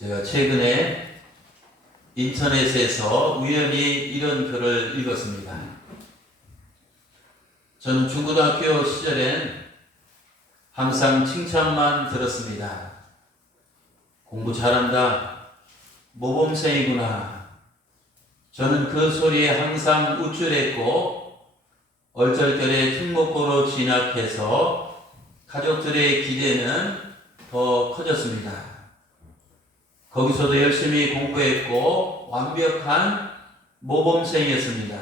제가 최근에 인터넷에서 우연히 이런 글을 읽었습니다. 저는 중고등학교 시절엔 항상 칭찬만 들었습니다. 공부 잘한다, 모범생이구나. 저는 그 소리에 항상 우쭐했고 얼떨결에 특목고로 진학해서 가족들의 기대는 더 커졌습니다. 거기서도 열심히 공부했고 완벽한 모범생이었습니다.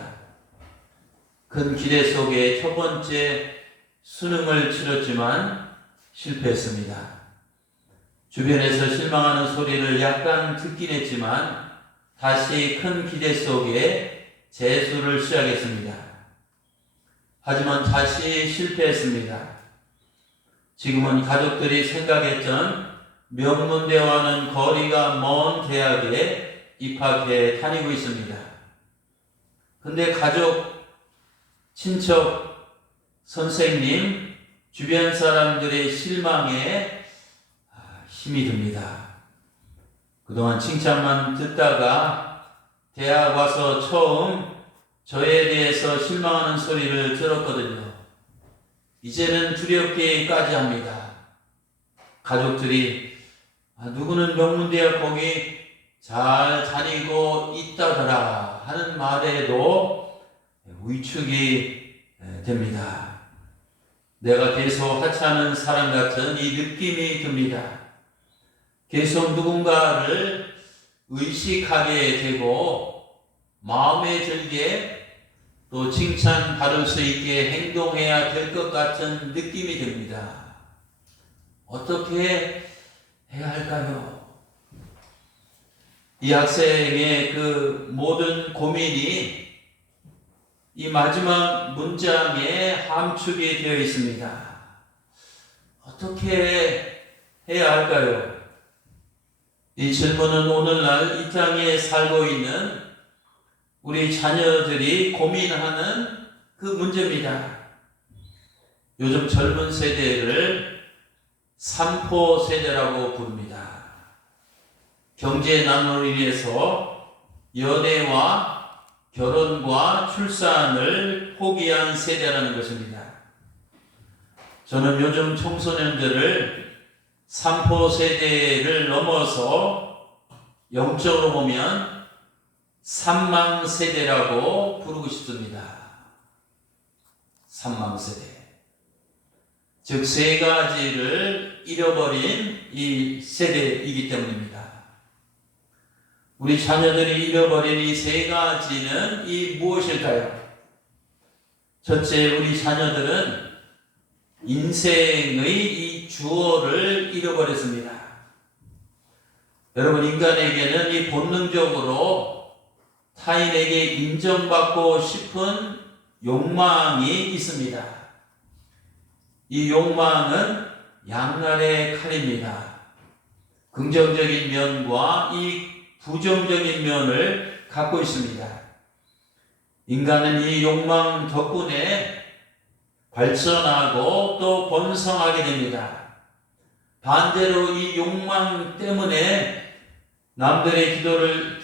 큰 기대 속에 첫 번째 수능을 치렀지만 실패했습니다. 주변에서 실망하는 소리를 약간 듣긴 했지만 다시 큰 기대 속에 재수를 시작했습니다. 하지만 다시 실패했습니다. 지금은 가족들이 생각했던 명문대와는 거리가 먼 대학에 입학해 다니고 있습니다. 근데 가족, 친척, 선생님, 주변 사람들의 실망에 힘이 듭니다. 그동안 칭찬만 듣다가 대학 와서 처음 저에 대해서 실망하는 소리를 들었거든요. 이제는 두렵기까지 합니다. 가족들이 누구는 명문대학 거기 잘 다니고 있다더라 하는 말에도 위축이 됩니다. 내가 계속 하찮은 사람 같은 이 느낌이 듭니다. 계속 누군가를 의식하게 되고 마음에 들게 또 칭찬받을 수 있게 행동해야 될 것 같은 느낌이 듭니다. 어떻게 해야 할까요? 이 학생의 그 모든 고민이 이 마지막 문장에 함축이 되어 있습니다. 어떻게 해야 할까요? 이 질문은 오늘날 이 땅에 살고 있는 우리 자녀들이 고민하는 그 문제입니다. 요즘 젊은 세대를 삼포 세대라고 부릅니다. 경제난으로 인해서 연애와 결혼과 출산을 포기한 세대라는 것입니다. 저는 요즘 청소년들을 삼포 세대를 넘어서 영적으로 보면 산망 세대라고 부르고 싶습니다. 산망 세대. 즉, 세 가지를 잃어버린 이 세대이기 때문입니다. 우리 자녀들이 잃어버린 이 세 가지는 무엇일까요? 첫째, 우리 자녀들은 인생의 이 주어를 잃어버렸습니다. 여러분, 인간에게는 이 본능적으로 타인에게 인정받고 싶은 욕망이 있습니다. 이 욕망은 양날의 칼입니다. 긍정적인 면과 이 부정적인 면을 갖고 있습니다. 인간은 이 욕망 덕분에 발전하고 또 번성하게 됩니다. 반대로 이 욕망 때문에 남들의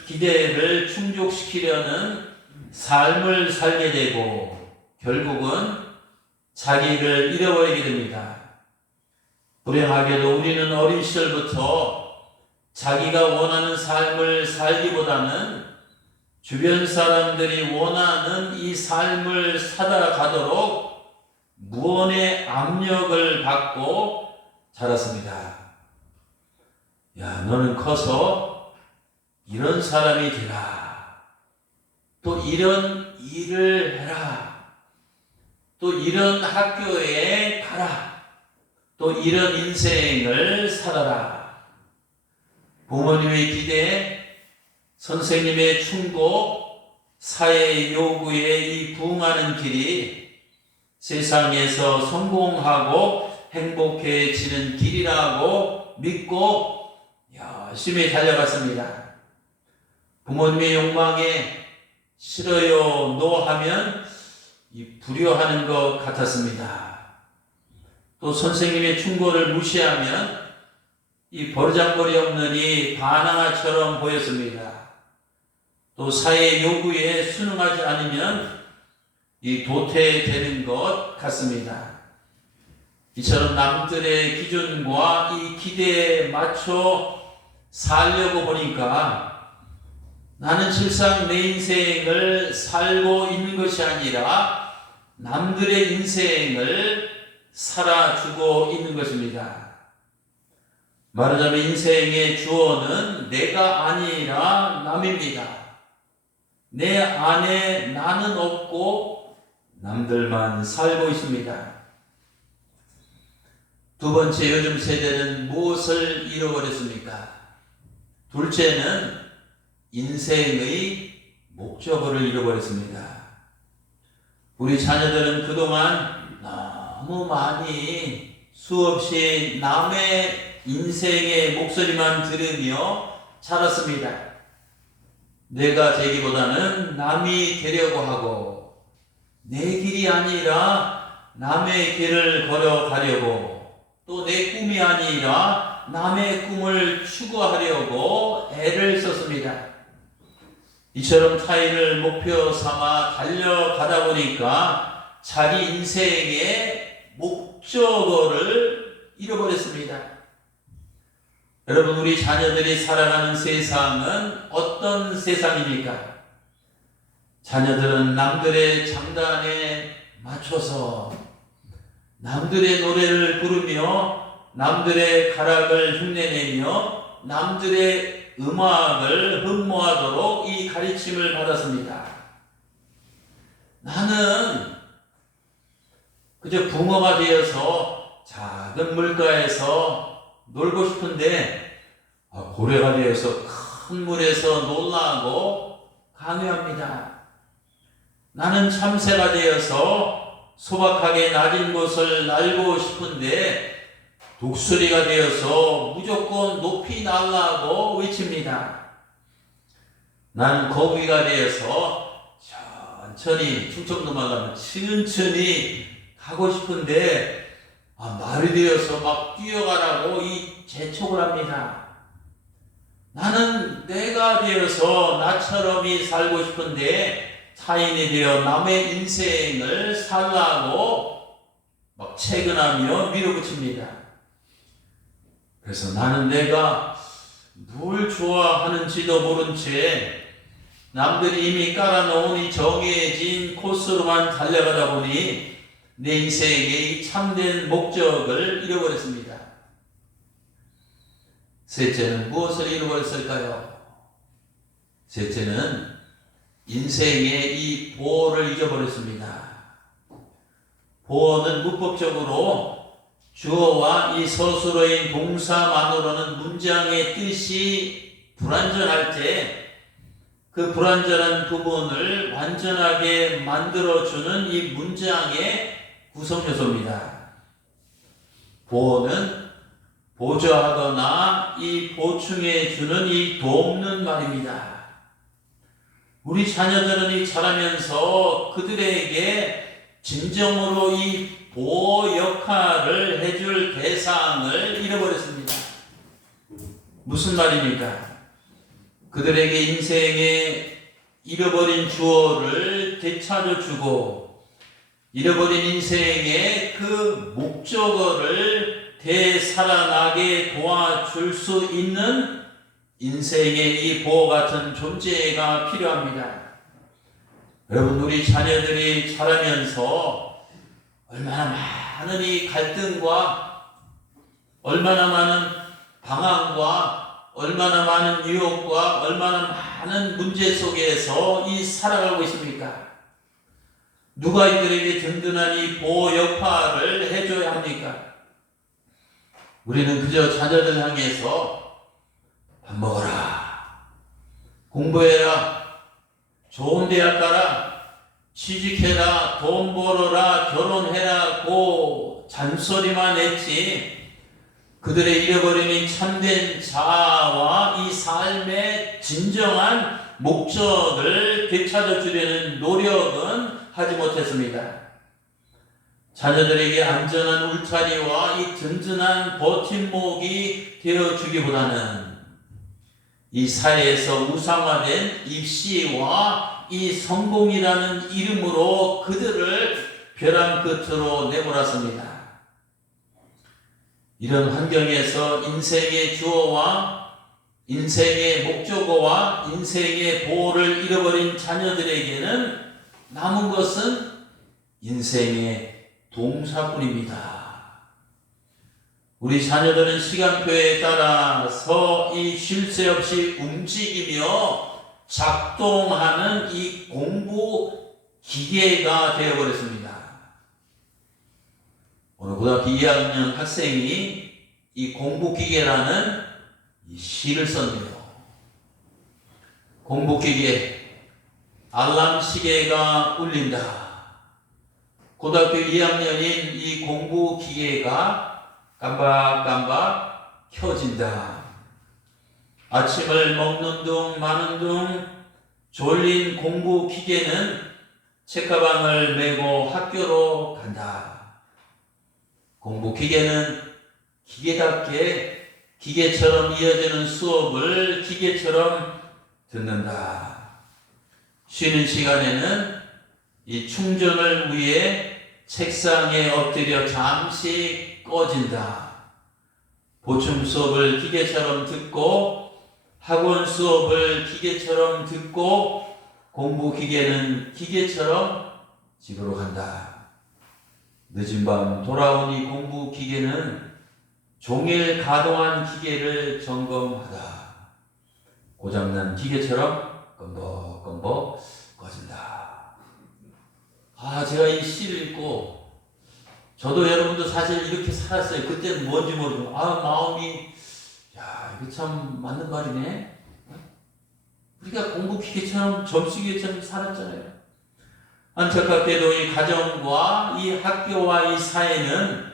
기대를 충족시키려는 삶을 살게 되고 결국은 자기를 잃어버리게 됩니다. 불행하게도 우리는 어린 시절부터 자기가 원하는 삶을 살기보다는 주변 사람들이 원하는 이 삶을 살아가도록 무언의 압력을 받고 자랐습니다. 야, 너는 커서 이런 사람이 되라. 또 이런 일을 해라. 또 이런 학교에 가라. 또 이런 인생을 살아라. 부모님의 기대, 선생님의 충고, 사회의 요구에 부응하는 길이 세상에서 성공하고 행복해지는 길이라고 믿고 열심히 달려갔습니다. 부모님의 욕망에 싫어요, 노하면 불효하는 것 같았습니다. 또 선생님의 충고를 무시하면 이 버르장머리 없는 이 바나나처럼 보였습니다. 또 사회 요구에 순응하지 않으면 이 도태되는 것 같습니다. 이처럼 남들의 기준과 이 기대에 맞춰 살려고 보니까 나는 실상 내 인생을 살고 있는 것이 아니라 남들의 인생을 살아주고 있는 것입니다. 말하자면 인생의 주어는 내가 아니라 남입니다. 내 안에 나는 없고 남들만 살고 있습니다. 두 번째, 요즘 세대는 무엇을 잃어버렸습니까? 둘째는 인생의 목적어를 잃어버렸습니다. 우리 자녀들은 그동안 너무 많이 수없이 남의 인생의 목소리만 들으며 자랐습니다. 내가 되기보다는 남이 되려고 하고 내 길이 아니라 남의 길을 걸어가려고 또 내 꿈이 아니라 남의 꿈을 추구하려고 애를 썼습니다. 이처럼 타인을 목표 삼아 달려가다 보니까 자기 인생의 목적어를 잃어버렸습니다. 여러분, 우리 자녀들이 살아가는 세상은 어떤 세상입니까? 자녀들은 남들의 장단에 맞춰서 남들의 노래를 부르며 남들의 가락을 흉내내며 남들의 음악을 흠모하도록 이 가르침을 받았습니다. 나는 그저 붕어가 되어서 작은 물가에서 놀고 싶은데 고래가 되어서 큰 물에서 놀라고 강요합니다. 나는 참새가 되어서 소박하게 낮은 곳을 날고 싶은데 독수리가 되어서 무조건 높이 날라고 외칩니다. 나는 거북이가 되어서 천천히 충청도만 가면 천천히 가고 싶은데 말이 되어서 막 뛰어가라고 이 재촉을 합니다. 나는 내가 되어서 나처럼이 살고 싶은데 타인이 되어 남의 인생을 살라고 막 채근하며 밀어붙입니다. 그래서 나는 내가 뭘 좋아하는지도 모른 채 남들이 이미 깔아놓은 이 정해진 코스로만 달려가다 보니 내 인생의 이 참된 목적을 잃어버렸습니다. 셋째는 무엇을 잃어버렸을까요? 셋째는 인생의 이 보호를 잊어버렸습니다. 보호는 문법적으로 주어와 이 서술어인 동사만으로는 문장의 뜻이 불완전할 때 그 불완전한 부분을 완전하게 만들어주는 이 문장의 구성 요소입니다. 보호는 보조하거나 이 보충해주는 이 돕는 말입니다. 우리 자녀들은 이 자라면서 그들에게 진정으로 이 보호 역할을 해줄 대상을 잃어버렸습니다. 무슨 말입니까? 그들에게 인생의 잃어버린 주어를 되찾아주고 잃어버린 인생의 그 목적어를 되살아나게 도와줄 수 있는 인생의 이 보호 같은 존재가 필요합니다. 여러분, 우리 자녀들이 자라면서 얼마나 많은 이 갈등과 얼마나 많은 방황과 얼마나 많은 유혹과 얼마나 많은 문제 속에서 이 살아가고 있습니까? 누가 이들에게 든든한 이 보호 역할을 해줘야 합니까? 우리는 그저 자녀들 향해서 밥 먹어라, 공부해라, 좋은 대학 가라, 취직해라, 돈 벌어라, 결혼해라고 잔소리만 했지 그들의 잃어버린 참된 자아와 이 삶의 진정한 목적을 되찾아 주려는 노력은 하지 못했습니다. 자녀들에게 안전한 울타리와 이 든든한 버팀목이 되어주기보다는 이 사회에서 우상화된 입시와 이 성공이라는 이름으로 그들을 벼랑 끝으로 내몰았습니다. 이런 환경에서 인생의 주어와 인생의 목적어와 인생의 보호를 잃어버린 자녀들에게는 남은 것은 인생의 동사뿐입니다. 우리 자녀들은 시간표에 따라서 이 쉴 새 없이 움직이며 작동하는 이 공부 기계가 되어버렸습니다. 오늘 고등학교 2학년 학생이 이 공부 기계라는 이 시를 썼네요. 공부 기계, 알람 시계가 울린다. 고등학교 2학년인 이 공부 기계가 깜박깜박 켜진다. 아침을 먹는 둥 마는 둥 졸린 공부 기계는 책가방을 메고 학교로 간다. 공부 기계는 기계답게 기계처럼 이어지는 수업을 기계처럼 듣는다. 쉬는 시간에는 이 충전을 위해 책상에 엎드려 잠시 꺼진다. 보충 수업을 기계처럼 듣고 학원 수업을 기계처럼 듣고 공부 기계는 기계처럼 집으로 간다. 늦은 밤 돌아온 이 공부 기계는 종일 가동한 기계를 점검하다. 고장난 기계처럼 껌벅껌벅 꺼진다. 제가 이 시를 읽고 저도 여러분도 사실 이렇게 살았어요. 그때는 뭔지 모르고 마음이 이거 참 맞는 말이네. 우리가 공부 기계처럼 점수 기계처럼 살았잖아요. 안타깝게도 이 가정과 이 학교와 이 사회는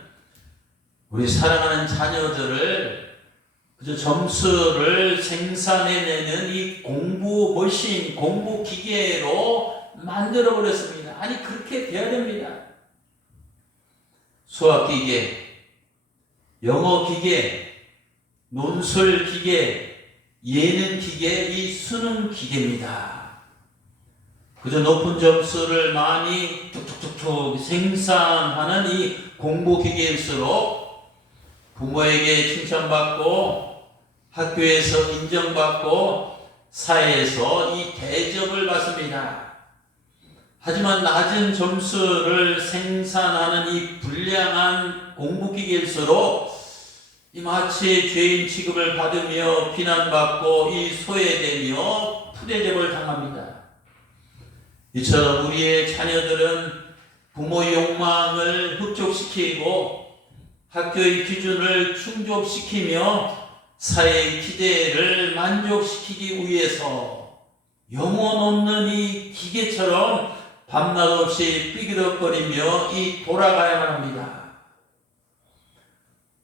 우리 사랑하는 자녀들을 그저 점수를 생산해내는 이 공부 머신, 공부 기계로 만들어버렸습니다. 아니 그렇게 돼야 됩니다. 수학 기계, 영어 기계, 논술 기계, 예능 기계, 이 수능 기계입니다. 그저 높은 점수를 많이 툭툭툭툭 생산하는 이 공부 기계일수록 부모에게 칭찬받고 학교에서 인정받고 사회에서 이 대접을 받습니다. 하지만 낮은 점수를 생산하는 이 불량한 공부기계일수록 이 마치 죄인 취급을 받으며 비난받고 이 소외되며 푸대접을 당합니다. 이처럼 우리의 자녀들은 부모의 욕망을 흡족시키고 학교의 기준을 충족시키며 사회의 기대를 만족시키기 위해서 영혼 없는 이 기계처럼 밤낮 없이 삐그덕거리며 이 돌아가야만 합니다.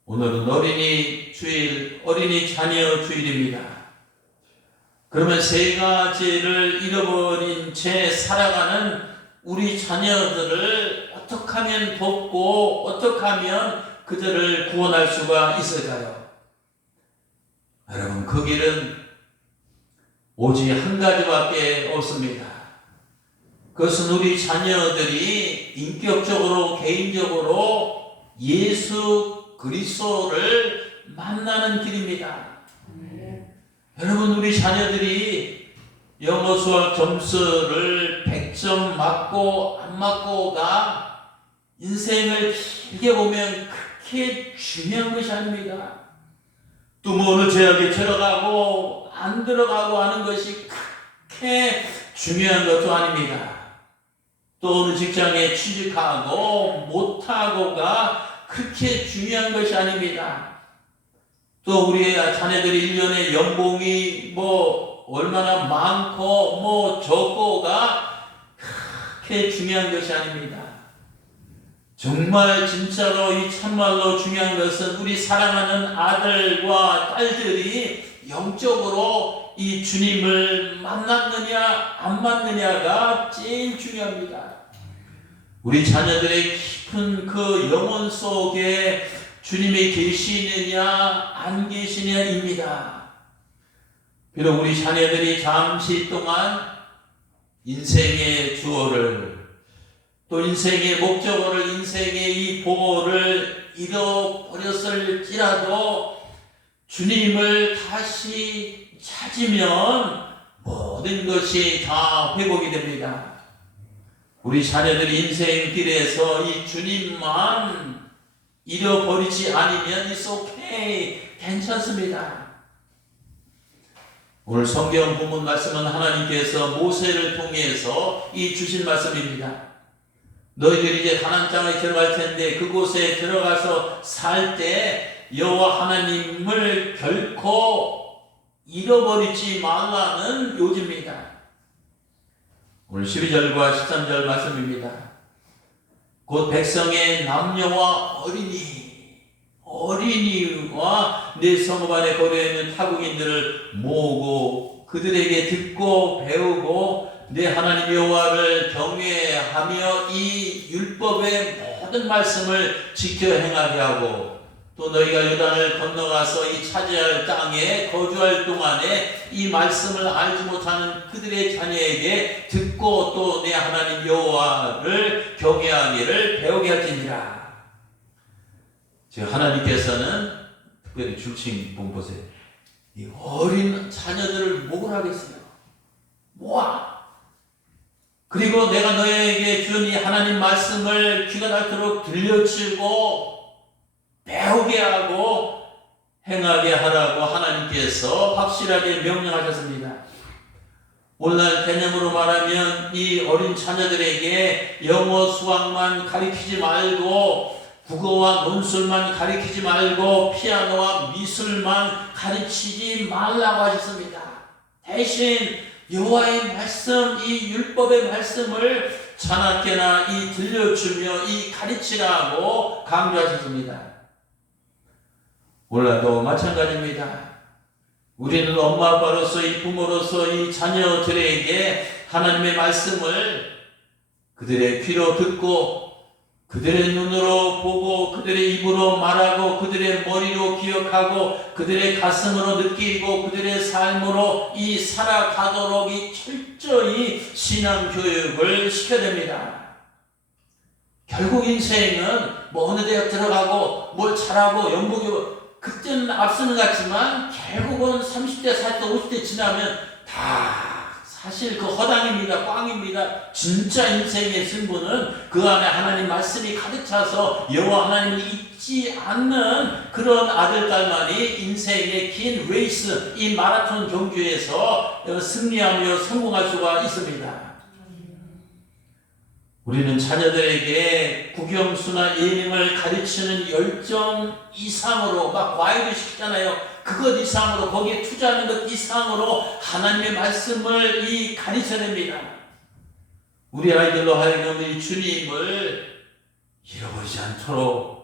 오늘은 어린이 주일, 어린이 자녀 주일입니다. 그러면 세 가지를 잃어버린 채 살아가는 우리 자녀들을 어떻게 하면 돕고 어떻게 하면 그들을 구원할 수가 있을까요? 여러분, 그 길은 오직 한 가지밖에 없습니다. 그것은 우리 자녀들이 인격적으로 개인적으로 예수 그리스도를 만나는 길입니다. 여러분, 우리 자녀들이 영어 수학 점수를 100점 맞고 안 맞고가 인생을 길게 보면 그렇게 중요한 것이 아닙니다. 또 뭐 어느 대학에 들어가고 안 들어가고 하는 것이 그렇게 중요한 것도 아닙니다. 또 어느 직장에 취직하고 못하고가 그렇게 중요한 것이 아닙니다. 또 우리 자녀들이 1년에 연봉이 얼마나 많고 적고가 그렇게 중요한 것이 아닙니다. 정말 진짜로 이 참말로 중요한 것은 우리 사랑하는 아들과 딸들이 영적으로 이 주님을 만났느냐 안 만났느냐가 제일 중요합니다. 우리 자녀들의 깊은 그 영혼 속에 주님이 계시느냐 안 계시느냐입니다. 비록 우리 자녀들이 잠시 동안 인생의 주어를, 또 인생의 목적어를, 인생의 이 보호를 잃어버렸을지라도 주님을 다시 찾으면 모든 것이 다 회복이 됩니다. 우리 자녀들이 인생길에서 이 주님만 잃어버리지 않으면 it's okay, 괜찮습니다. 오늘 성경 본문 말씀은 하나님께서 모세를 통해서 이 주신 말씀입니다. 너희들이 이제 가나안 땅에 들어갈 텐데 그곳에 들어가서 살 때 여호와 하나님을 결코 잃어버리지 말라는 요지입니다. 오늘 12절과 13절 말씀입니다. 곧 백성의 남녀와 어린이와 내 성읍 안에 거리에 있는 타국인들을 모으고 그들에게 듣고 배우고 내 하나님 여호와를 경외하며 이 율법의 모든 말씀을 지켜 행하게 하고, 또 너희가 요단을 건너가서 이 차지할 땅에 거주할 동안에 이 말씀을 알지 못하는 그들의 자녀에게 듣고 또 내 하나님 여호와를 경외하기를 배우게 할지니라. 지금 하나님께서는 특별히 줄칭 본 보세요. 이 어린 자녀들을 모으라겠어요. 모아. 그리고 내가 너에게 준 이 하나님 말씀을 귀가 닳도록 들려주고 배우게 하고 행하게 하라고 하나님께서 확실하게 명령하셨습니다. 오늘날 개념으로 말하면 이 어린 자녀들에게 영어 수학만 가르치지 말고, 국어와 논술만 가르치지 말고, 피아노와 미술만 가르치지 말라고 하셨습니다. 대신 여호와의 말씀, 이 율법의 말씀을 자나깨나 이 들려주며 이 가르치라고 강조하셨습니다. 오늘도 마찬가지입니다. 우리는 엄마 아빠로서, 이 부모로서 이 자녀들에게 하나님의 말씀을 그들의 귀로 듣고 그들의 눈으로 보고 그들의 입으로 말하고 그들의 머리로 기억하고 그들의 가슴으로 느끼고 그들의 삶으로 이 살아가도록 이 철저히 신앙 교육을 시켜야 됩니다. 결국 인생은 뭐 어느 대학 들어가고 뭘 잘하고 연구교 그때는 앞서는 것 같지만 결국은 30대, 40대, 50대 지나면 다 사실 그 허당입니다. 꽝입니다. 진짜 인생의 승부는 그 안에 하나님 말씀이 가득 차서 여호와 하나님을 잊지 않는 그런 아들, 딸만이 인생의 긴 레이스, 이 마라톤 경주에서 승리하며 성공할 수가 있습니다. 우리는 자녀들에게 국영수나 예능을 가르치는 열정 이상으로 막 과외를 시키잖아요. 그것 이상으로, 거기에 투자하는 것 이상으로 하나님의 말씀을 이 가르쳐야 됩니다. 우리 아이들로 하여금 이 주님을 잃어버리지 않도록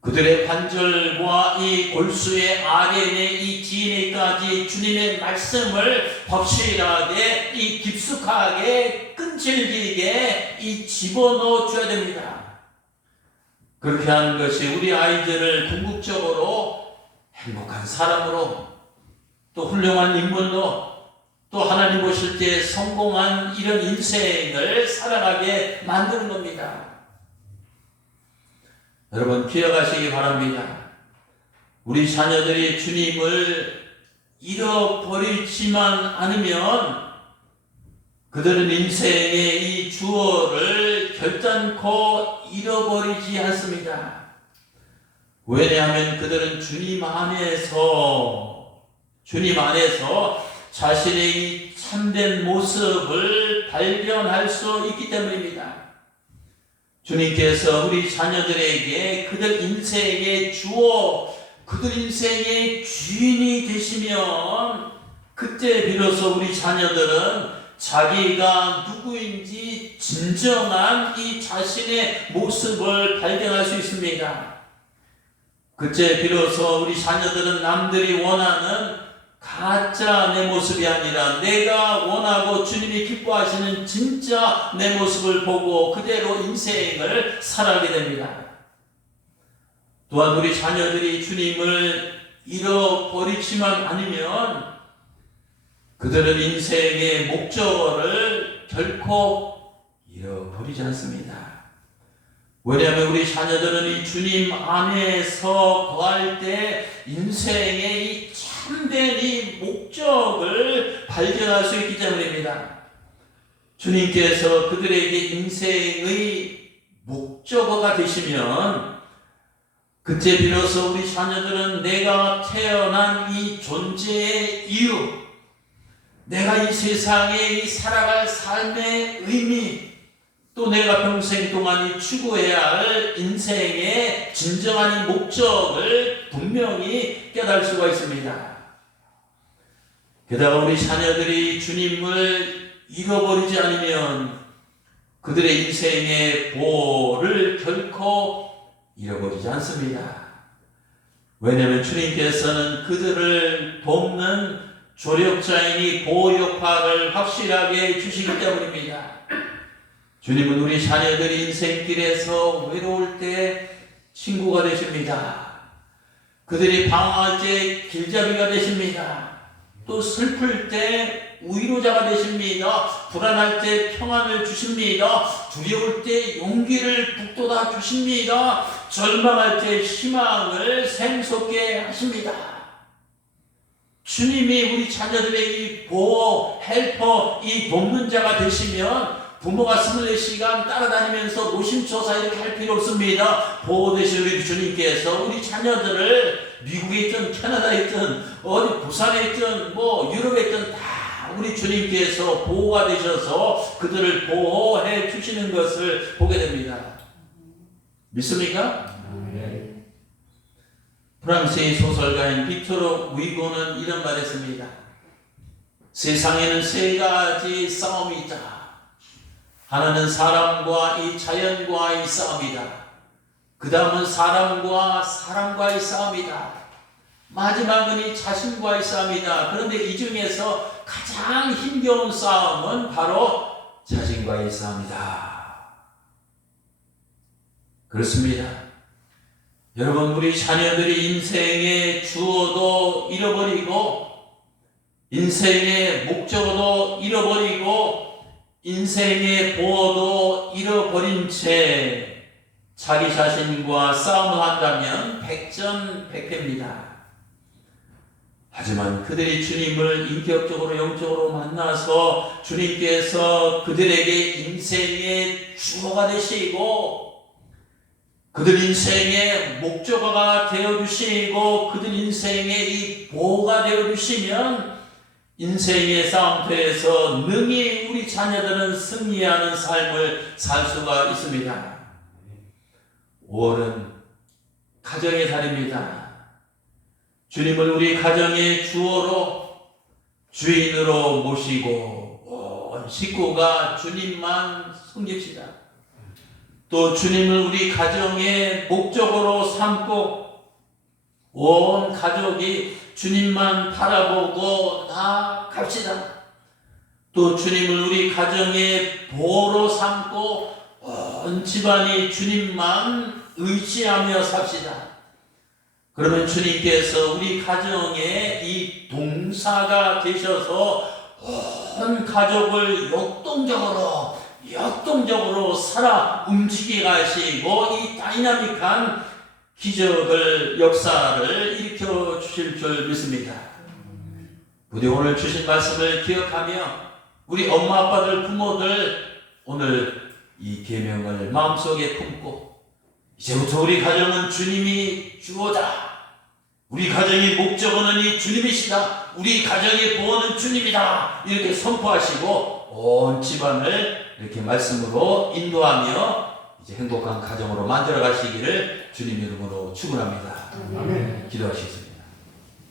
그들의 관절과 이 골수의 아래에 이 DNA까지 주님의 말씀을 확실하게 이 깊숙하게 끈질기게 이 집어넣어 줘야 됩니다. 그렇게 하는 것이 우리 아이들을 궁극적으로 행복한 사람으로, 또 훌륭한 인물로, 또 하나님 보실 때 성공한 이런 인생을 살아가게 만드는 겁니다. 여러분 기억하시기 바랍니다. 우리 자녀들이 주님을 잃어버리지만 않으면 그들은 인생의 이 주어를 결단코 잃어버리지 않습니다. 왜냐하면 그들은 주님 안에서 자신의 이 참된 모습을 발견할 수 있기 때문입니다. 주님께서 우리 자녀들에게 그들 인생의 주어, 그들 인생의 주인이 되시면 그때 비로소 우리 자녀들은 자기가 누구인지 진정한 이 자신의 모습을 발견할 수 있습니다. 그때 비로소 우리 자녀들은 남들이 원하는 가짜 내 모습이 아니라 내가 원하고 주님이 기뻐하시는 진짜 내 모습을 보고 그대로 인생을 살아가게 됩니다. 또한 우리 자녀들이 주님을 잃어버리지만 않으면 그들은 인생의 목적을 결코 잃어버리지 않습니다. 왜냐하면 우리 자녀들은 이 주님 안에서 거할 때 인생의 이 참된 이 목적을 발견할 수 있기 때문입니다. 주님께서 그들에게 인생의 목적어가 되시면 그때 비로소 우리 자녀들은 내가 태어난 이 존재의 이유, 내가 이 세상에 살아갈 삶의 의미, 또 내가 평생 동안 이 추구해야 할 인생의 진정한 목적을 분명히 깨달을 수가 있습니다. 게다가 우리 자녀들이 주님을 잃어버리지 않으면 그들의 인생의 보호를 결코 잃어버리지 않습니다. 왜냐하면 주님께서는 그들을 돕는 조력자이니 보호 역할을 확실하게 주시기 때문입니다. 주님은 우리 자녀들이 인생길에서 외로울 때 친구가 되십니다. 그들이 방황할 때 길잡이가 되십니다. 또 슬플 때 위로자가 되십니다. 불안할 때 평안을 주십니다. 두려울 때 용기를 북돋아 주십니다. 절망할 때 희망을 샘솟게 하십니다. 주님이 우리 자녀들의 이 보호, 헬퍼, 이 돕는 자가 되시면 부모가 24시간 따라다니면서 노심초사 이렇게 할 필요 없습니다. 보호되신 우리 주님께서 우리 자녀들을 미국에 있든 캐나다에 있든 어디 부산에 있든 뭐 유럽에 있든 다 우리 주님께서 보호가 되셔서 그들을 보호해 주시는 것을 보게 됩니다. 믿습니까? 프랑스의 소설가인 빅토르 위고는 이런 말을 했습니다. 세상에는 세 가지 싸움이 있다. 하나는 사람과 이 자연과의 싸움이다. 그 다음은 사람과의 싸움이다. 마지막은 이 자신과의 싸움이다. 그런데 이 중에서 가장 힘겨운 싸움은 바로 자신과의 싸움이다. 그렇습니다. 여러분, 우리 자녀들이 인생의 주어도 잃어버리고 인생의 목적어도 잃어버리고 인생의 보호도 잃어버린 채 자기 자신과 싸움을 한다면 백전백패입니다. 하지만 그들이 주님을 인격적으로 영적으로 만나서 주님께서 그들에게 인생의 주어가 되시고 그들 인생의 목적어가 되어주시고 그들 인생의 이 보호가 되어주시면 인생의 싸움터에서 능히 우리 자녀들은 승리하는 삶을 살 수가 있습니다. 5월은 가정의 달입니다. 주님을 우리 가정의 주어로 주인으로 모시고 온 식구가 주님만 섬깁시다. 또 주님을 우리 가정의 목적으로 삼고 온 가족이 주님만 바라보고 나아갑시다. 또 주님을 우리 가정의 보호로 삼고 온 집안이 주님만 의지하며 삽시다. 그러면 주님께서 우리 가정에 이 동사가 되셔서 온 가족을 역동적으로 살아 움직이게 하시고 이 다이나믹한 기적을 역사를 일으켜 주실 줄 믿습니다. 부디 오늘 주신 말씀을 기억하며 우리 엄마 아빠들 부모들 오늘 이 계명을 마음속에 품고 이제부터 우리 가정은 주님이 주어다. 우리 가정의 목적어는 이 주님이시다. 우리 가정의 보호는 주님이다. 이렇게 선포하시고 온 집안을 이렇게 말씀으로 인도하며 이제 행복한 가정으로 만들어 가시기를 주님 이름으로 축원합니다. 기도하시겠습니다.